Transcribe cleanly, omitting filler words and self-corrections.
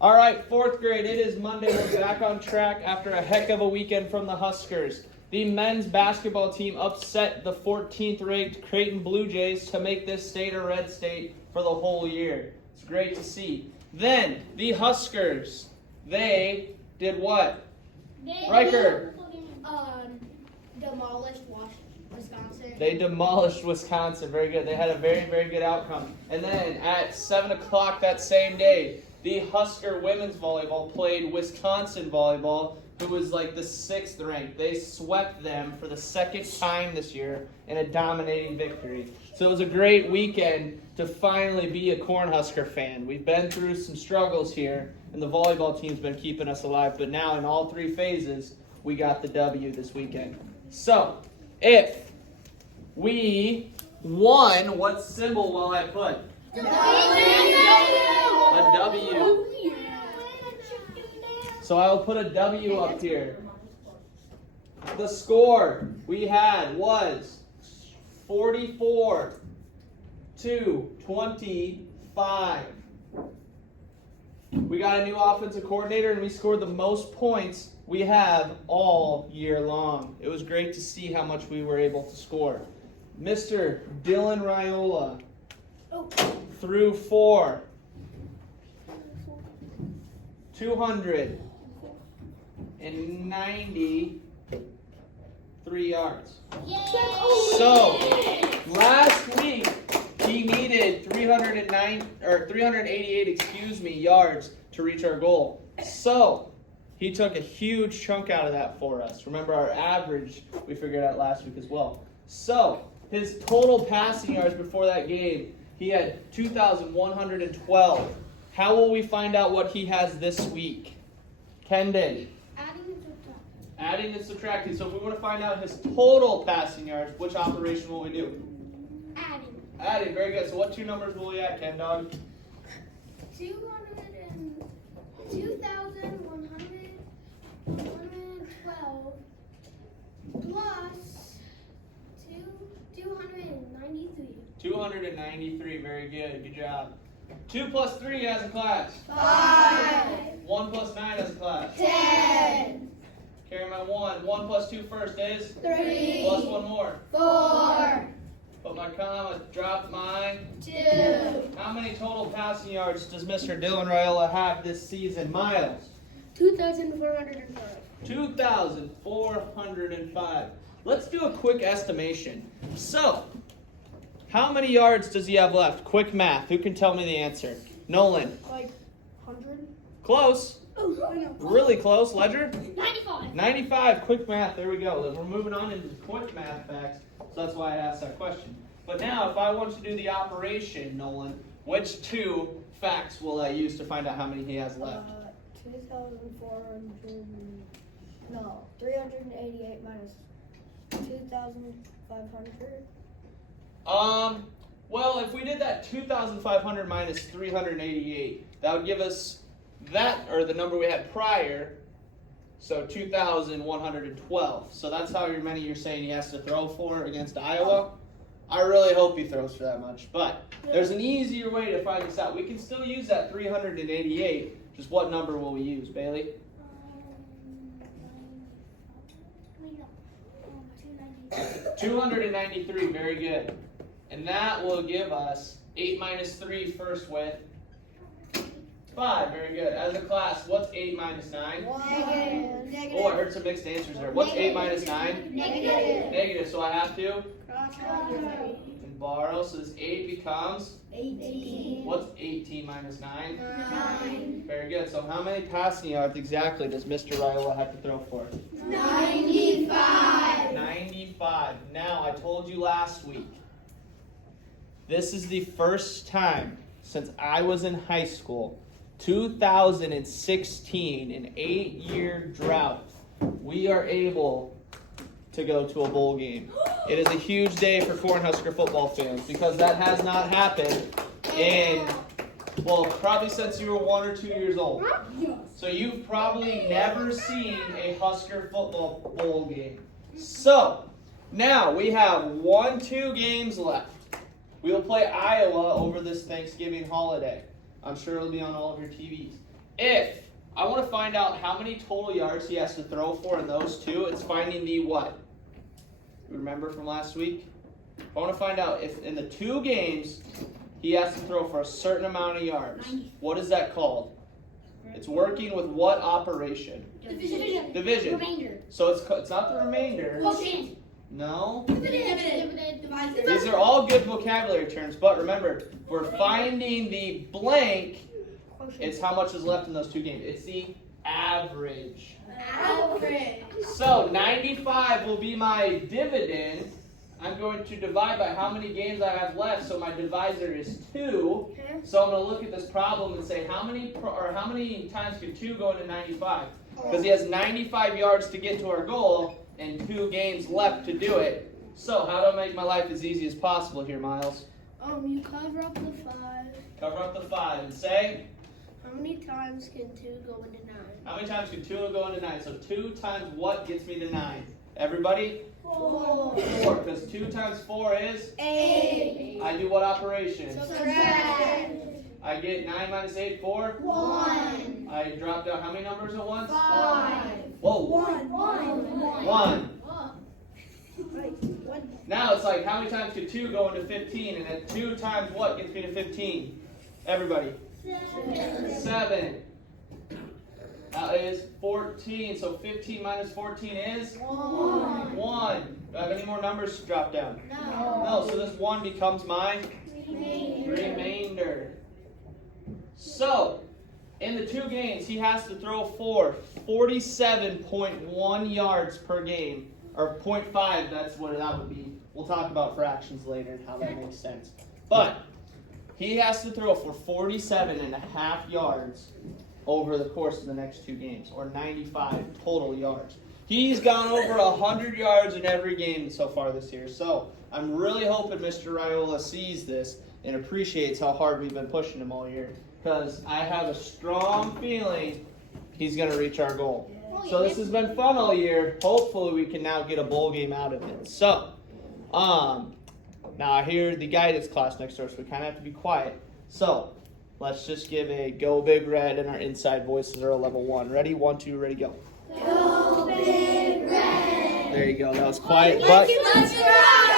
All right, fourth grade, it is Monday. We're back on track after a heck of a weekend from the Huskers. The men's basketball team upset the 14th ranked Creighton Blue Jays to make this state a red state for the whole year. It's great to see. Then, the Huskers, they did what? Riker. Demolished Wisconsin. They demolished Wisconsin. Very good. They had a very, very good outcome. And then at 7 o'clock that same day, the Husker women's volleyball played Wisconsin volleyball, who was like the 6th ranked. They swept them for the second time this year in a dominating victory. So it was a great weekend to finally be a Cornhusker fan. We've been through some struggles here, and the volleyball team's been keeping us alive. But now in all three phases, we got the W this weekend. So, if we won, what symbol will I put? A W. So I will put a W up here. The score we had was 44-25. We got a new offensive coordinator, and we scored the most points we have all year long. It was great to see how much we were able to score. Mr. Dylan Raiola threw for 293 yards. So, last week he needed 388 yards to reach our goal. So, he took a huge chunk out of that for us. Remember our average, we figured out last week as well. So, his total passing yards before that game, he had 2,112. How will we find out what he has this week? Kendon. Adding and subtracting. So if we want to find out his total passing yards, which operation will we do? Adding, very good. So what two numbers will we add, Ken Dog? 2,112 plus 293. 293, very good. Good job. 2 plus 3 as a class. 5. 1 plus 9 as a class. 10. Carry my 1. 1 plus 2 first is? 3. Plus 1 more. 4. Put my comma, drop mine. 2. How many total passing yards does Mr. Dylan Raiola have this season? Miles? 2,405. 2,405. Let's do a quick estimation. So, how many yards does he have left? Quick math. Who can tell me the answer? Nolan. Like 100? Close. Oh, no. Really close. Ledger? 95. 95. Quick math. There we go. We're moving on into quick math facts. So that's why I asked that question. But now, if I want to do the operation, Nolan, which two facts will I use to find out how many he has left? 388 minus 2,500. Well, if we did that 2,500 minus 388, that would give us that, or the number we had prior, so 2,112. So that's how many you're saying he has to throw for against Iowa. I really hope he throws for that much, but there's an easier way to find this out. We can still use that 388. Just what number will we use, Bailey? 293, very good. And that will give us 8 minus 3 first with 5, very good. As a class, what's 8 minus 9? Negative. Oh, I heard some mixed answers there. What's 8 minus 9? Negative. Negative, so I have to Negative. and borrow, so this 8 becomes, 18. what's 18 minus 9? 9. Very good, so how many passing yards exactly does Mr. Raiola have to throw for? 95. 95. Now, I told you last week, this is the first time since I was in high school, 2016, an 8-year drought, we are able to go to a bowl game. It is a huge day for Cornhusker football fans because that has not happened in, well, probably since you were 1 or 2 years old. So you've probably never seen a Husker football bowl game. So, now we have 2 games left. We will play Iowa over this Thanksgiving holiday. I'm sure it'll be on all of your TVs. if I want to find out how many total yards he has to throw for in those two, it's finding the what? Remember from last week? I want to find out if in the 2 games he has to throw for a certain amount of yards. What is that called? It's working with what operation? Division. Division. Remainder. So it's not the remainder. Quotient. No. Dividend. Divisor. These are all good vocabulary terms, but remember, we're finding the blank. It's how much is left in those 2 games. It's the average. Average. So 95 will be my dividend. I'm going to divide by how many games I have left. So my divisor is 2. So I'm going to look at this problem and say how many times can 2 go into 95? Because he has 95 yards to get to our goal and 2 games left to do it. So how do I make my life as easy as possible here, Miles? You cover up the 5. Cover up the 5 and say, How many times can 2 go into 9? how many times can 2 go into 9? So 2 times what gets me to 9? Everybody? 4. 4, because 2 times 4 is? 8. I do what operation? Subtract. I get 9 minus 8, 4. 1. I drop down how many numbers at once? 5. Whoa. 1. 1. Now it's like, how many times could 2 go into 15? And then 2 times what gets me to 15? Everybody. 7. That is 14. So 15 minus 14 is? 1. 1. Do I have any more numbers to drop down? No. No, so this 1 becomes my remainder. So, in the 2 games, he has to throw for 47.1 yards per game. Or 0.5, that's what that would be. We'll talk about fractions later and how that makes sense. But, he has to throw for 47.5 yards over the course of the next 2 games. Or 95 total yards. He's gone over 100 yards in every game so far this year. So, I'm really hoping Mr. Raiola sees this and appreciates how hard we've been pushing him all year. Because I have a strong feeling he's going to reach our goal. So this has been fun all year. Hopefully we can now get a bowl game out of it. So, now I hear the guidance class next door, so we kind of have to be quiet. So, let's just give a Go Big Red, and our inside voices are a level 1. Ready? 1, 2, ready, go. Go Big Red. There you go. That was quiet, but Let's ride.